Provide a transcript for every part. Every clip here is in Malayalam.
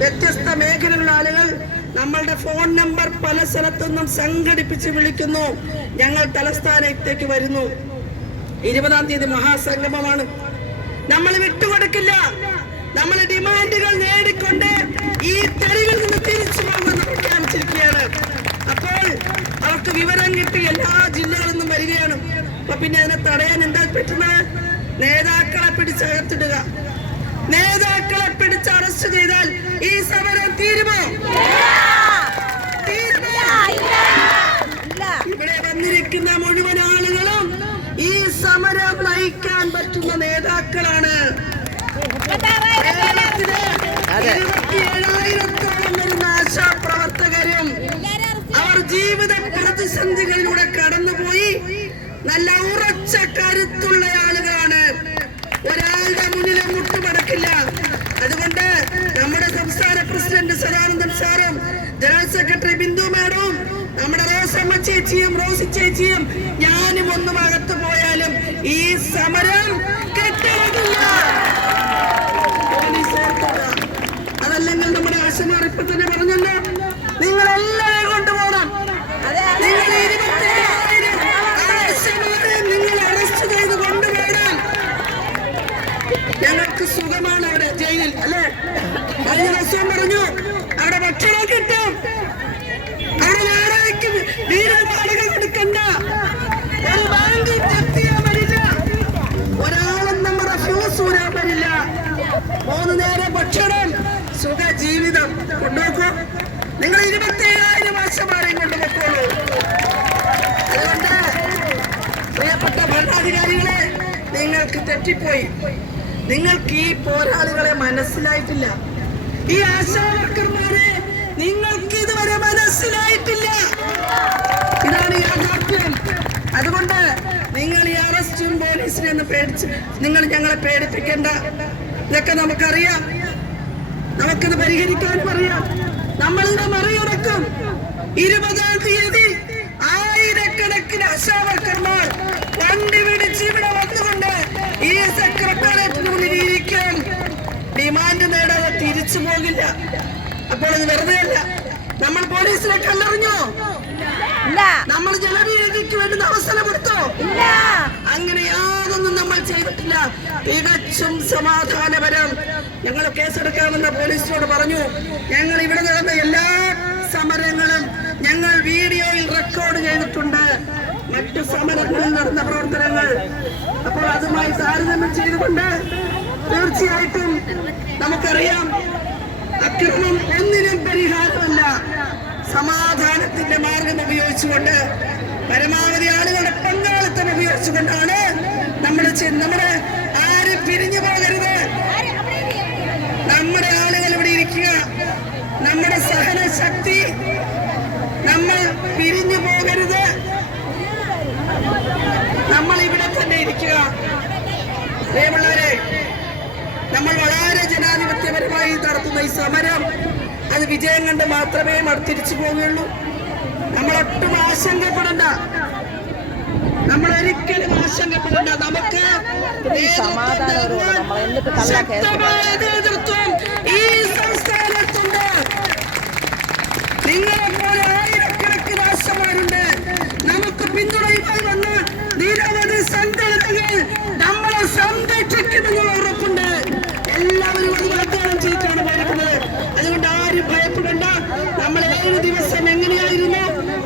വ്യത്യസ്ത മേഖലകളിലെ ആളുകൾ നമ്മളുടെ ഫോൺ നമ്പർ പല സ്ഥലത്തുനിന്നും സംഘടിപ്പിച്ച് വിളിക്കുന്നു. ഞങ്ങൾ തലസ്ഥാനത്തേക്ക് വരുന്നു. 20-ാം തീയതി മഹാസംഗമമാണ്. നമ്മൾ വിട്ടുകൊടുക്കില്ല. നമ്മൾ ഡിമാൻഡുകൾ നേടിക്കൊണ്ട് ഈ തെരുവിൽ നിന്ന് തിരിച്ചു പോകുമെന്ന് പ്രഖ്യാപിച്ചിരിക്കുകയാണ്. അപ്പോൾ അവർക്ക് വിവരം കിട്ടി എല്ലാ ജില്ലകളിൽ നിന്നും വരികയാണ്. അപ്പൊ പിന്നെ അതിനെ തടയാൻ എന്താ പറ്റുന്നത്? നേതാക്കളെ പിടിച്ചകത്തിടുക. നേതാക്കളെ പിടിച്ച് അറസ്റ്റ് ചെയ്താൽ ഈ സമരം തീരുമോ? ഇവിടെ വന്നിരിക്കുന്ന മുഴുവൻ ആളുകളും ഈ സമരം നയിക്കാൻ പറ്റുന്ന നേതാക്കളാണ്. 27,000-ഓളം വരുന്ന ആശാപ്രവർത്തകരും അവർ ജീവിത പ്രതിസന്ധികളിലൂടെ കടന്നുപോയി നല്ല ഉറച്ച കരുത്തുള്ള ആളുകളാണ്. ഒരാളുടെ മുന്നിലും മുട്ടുമടക്കില്ല. അതുകൊണ്ട് നമ്മുടെ സംസ്ഥാന പ്രസിഡന്റ് സദാനന്ദൻ സാറും ജനറൽ സെക്രട്ടറി ബിന്ദു മാഡവും നമ്മുടെ റോസമ്മ ചേച്ചിയും റോസി ചേച്ചിയും ഞാനും ഒന്നും അകത്തു പോയാലും ഈ സമരം കെട്ടില്ല. അതല്ലെങ്കിൽ നമ്മുടെ ആശമാർ ഇപ്പൊ തന്നെ പറഞ്ഞല്ലോ, നിങ്ങളെല്ലാവരും കൊണ്ടുപോകണം. നിങ്ങൾ 27,000 ആശമാരെ നിങ്ങൾ അറസ്റ്റ് ചെയ്ത് കൊണ്ടുപോകണം. ഞങ്ങൾക്ക് സുഖമാണ് അവിടെ ജയിലിൽ, അല്ലെ? കഴിഞ്ഞ ദിവസം പറഞ്ഞു അവിടെ ഭക്ഷണം കിട്ടും, അവിടെ ഞായറാഴ്ച വീരവാടക കൊടുക്കണ്ട, ഒരു ബാങ്കിൽ എത്തിയാൻ വരില്ല, ഒരാളും നമ്മുടെ ഫ്യൂസ് ഊരാൻ വരില്ല, 3 നേരം ഭക്ഷണം, സുഖ ജീവിതം കൊണ്ടുപോക്കോ. നിങ്ങൾ 27,000 ആശമാരെയും കൊണ്ടുപോക്കോളൂ. അതുകൊണ്ട് പ്രിയപ്പെട്ട ഭരണാധികാരികളെ, നിങ്ങൾക്ക് തെറ്റിപ്പോയി. നിങ്ങൾക്ക് ഈ പോരാളികളെ മനസ്സിലായിട്ടില്ല. ഈ ആശാവർക്കർമാരെ നിങ്ങൾക്ക് ഇതുവരെ മനസ്സിലായിട്ടില്ല. ഇതാണ് യാഥാർത്ഥ്യം. അതുകൊണ്ട് നിങ്ങൾ ഈ അറസ്റ്റും പോലീസിനെ ഒന്ന് പേടിച്ച് നിങ്ങൾ ഞങ്ങളെ പേടിപ്പിക്കേണ്ട. ഇതൊക്കെ നമുക്കറിയാം, നമുക്കിത് പരിഹരിക്കാനും അറിയാം. നമ്മളിത് മറികടക്കും. 20-ാം തീയതി ആയിരക്കണക്കിന് ആശാവർക്കർമാർ വണ്ടി പിടിച്ച് ഇവിടെ വന്നുകൊണ്ട് ഈ സെക്രട്ടേറിയറ്റിന് മുന്നിൽ ഇരിക്കും. ഡിമാൻഡ് നേടാതെ തിരിച്ചു പോകില്ല. അപ്പോൾ ഇത് വെറുതെയല്ല. നമ്മൾ പോലീസിനെ കല്ലെറിഞ്ഞോ? നമ്മൾ ജനവിധിക്ക് വേണ്ടുന്ന അവസരം കൊടുത്തോ? അങ്ങനെ യാതൊന്നും നമ്മൾ ചെയ്തിട്ടില്ല. തികച്ചും സമാധാനപരം. ഞങ്ങൾ കേസെടുക്കാമെന്ന് പോലീസിനോട് പറഞ്ഞു. ഞങ്ങൾ ഇവിടെ നടന്ന എല്ലാ സമരങ്ങളും ഞങ്ങൾ വീഡിയോയിൽ റെക്കോർഡ് ചെയ്തിട്ടുണ്ട്. മറ്റു സമരങ്ങളിൽ നടന്ന പ്രവർത്തനങ്ങൾ. അപ്പോൾ അതുമായി താരതമ്യം ചെയ്തുകൊണ്ട് തീർച്ചയായിട്ടും നമുക്കറിയാം, അക്രമം ഒന്നിനും പരിഹാരമല്ല. സമാധാനത്തിന്റെ മാർഗം ഉപയോഗിച്ചുകൊണ്ട് പരമാവധി ആളുകളുടെ പങ്കാളിത്തം ഉപയോഗിച്ചുകൊണ്ടാണ് നമ്മുടെ ആരും പിരിഞ്ഞു പോകരുത്. നമ്മുടെ ആളുകൾ ഇവിടെ ഇരിക്കുക. നമ്മുടെ സഹനശക്തി, നമ്മൾ പിരിഞ്ഞു പോകരുത്. നമ്മൾ ഇവിടെ തന്നെ ഇരിക്കുക. പ്രിയമുള്ളവരെ, നമ്മൾ വളരെ ജനാധിപത്യപരമായി നടത്തുന്ന ഈ സമരം അത് വിജയം കണ്ട് മാത്രമേ തിരിച്ചു പോവുകയുള്ളൂ. നമ്മളൊട്ടും ആശങ്കപ്പെടണ്ട. നമ്മൾ ഒരിക്കലും ആശങ്കപ്പെടണ്ട. നമുക്ക് ശക്തമായ നേതൃത്വം ഈ സംസ്ഥാനത്തുണ്ട്. നിങ്ങളെപ്പോലെ ആയിരക്കണക്കിന് ആശമാരുണ്ട്. നമുക്ക് പിന്തുണയുമായി വന്ന നിരവധി സംഘടനകൾ നമ്മളെ സംരക്ഷിക്കുമെന്നുള്ള ഉറപ്പുണ്ട്. എല്ലാവരും അത് വാഗ്ദാനം ചെയ്തിട്ടാണ് പോയിരിക്കുന്നത്. അതുകൊണ്ട് ആരും ഭയപ്പെടണ്ട. നമ്മൾ 7 ദിവസം എങ്ങനെയായിരുന്നു,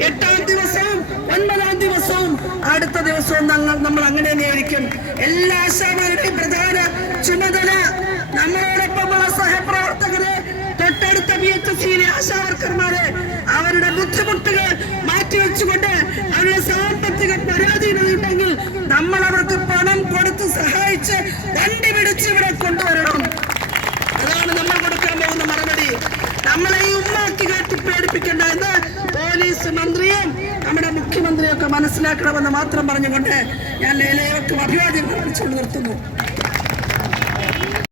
8-ാം ദിവസവും 9-ാം ദിവസവും അടുത്ത ദിവസവും നമ്മൾ അങ്ങനെ തന്നെയായിരിക്കും. എല്ലാ ആശാമാരുടെയും പ്രധാന ചുമതല നമ്മളോടൊപ്പമുള്ള സഹപ്രവർത്തകരെ, തൊട്ടടുത്ത PHCയിലെ ആശാവർക്കർമാരെ അവരുടെ ബുദ്ധിമുട്ടുകൾ മാറ്റിവെച്ചുകൊണ്ട് അവരുടെ സാമ്പത്തിക പരാധീനതയുണ്ടെങ്കിൽ നമ്മൾ അവർക്ക് പണം കൊടുത്ത് സഹായിച്ച് വണ്ടി പിടിച്ച് ഇവിടെ കൊണ്ടുവരണം. അതാണ് നമ്മൾ കൊടുക്കാൻ പോകുന്ന മറുപടി. നമ്മളെ ഈ ഉമ്മാക്കി കാട്ടി പേടിപ്പിക്കേണ്ട എന്ന് പോലീസ് മന്ത്രിയും നമ്മുടെ മുഖ്യമന്ത്രിയും ഒക്കെ മനസ്സിലാക്കണമെന്ന് മാത്രം പറഞ്ഞുകൊണ്ട് ഞാൻ എല്ലാവർക്കും അഭിവാദ്യം കാണിച്ചുകൊണ്ട് നിർത്തുന്നു.